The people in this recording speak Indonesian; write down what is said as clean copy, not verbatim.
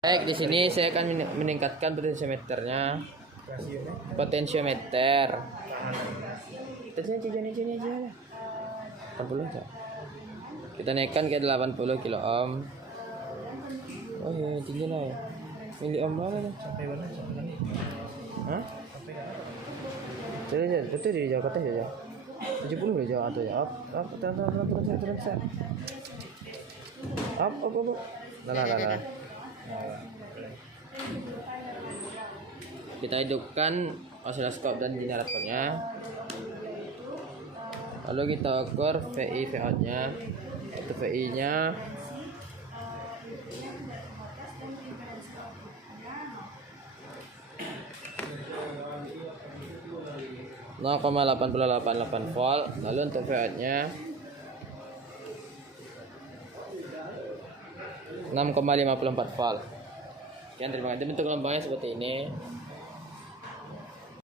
Baik, di sini saya akan meningkatkan potensiometernya. Potensiometer. Sini aja. 80 aja. Kita naikkan ke 80 kilo ohm. Oh iya, tinggi lah. Mili ohm berapa nih? Sampai mana? Sampai mana? Hah? Sampai mana? Jadi betul di Jawa Kota saja. 70 aja atau ya. Up, turun. Up. Nah. Kita hidupkan osiloskop dan generatornya. Lalu kita ukur VI Vout-nya. Itu VI-nya 0,8888 volt. Lalu untuk Vout-nya 6,54 volt. Sekian, terima kasih. Bentuk gelombangnya seperti ini.